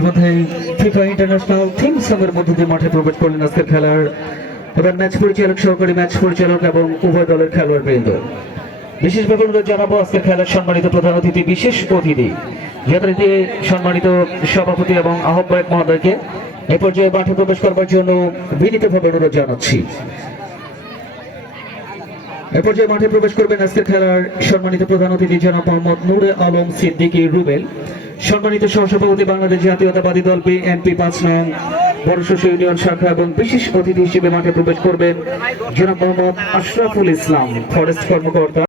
ইতিমধ্যে FIFA international theme সঙ্গের মধ্য দিয়ে মাঠে প্রবেশ করলেন আজকের খেলার এবার ম্যাচ পরিচালক, সহকারী ম্যাচ পরিচালক এবং উভয় দলের খেলোয়াড় বৃন্দ। বিশেষভাবে অনুরোধ জানাবো আজকের খেলার সম্মানিত প্রধান অতিথি, বিশেষ অতিথি যথারীতি সম্মানিত সভাপতি এবং আহ্বায়ক মহোদয়কে এ পর্যায়ে মাঠে প্রবেশ করবার জন্য বিনীতভাবে অনুরোধ জানাচ্ছি। এ পর্যায়ে মাঠে প্রবেশ করবেন আজকের খেলার সম্মানিত প্রধান অতিথি জনাব মোহাম্মদ নূরে আলম সিদ্দিকী রুবেল, সম্মানিত সহসভাপতি বাংলাদেশ জাতীয়তাবাদী দল বিএনপি ৫ নং বড়শোষ ইউনিয়ন শাখা, এবং বিশেষ অতিথি হিসেবে মাঠে প্রবেশ করবেন জনাব মোহাম্মদ আশরাফুল ইসলাম ফরেস্ট কর্মকর্তা।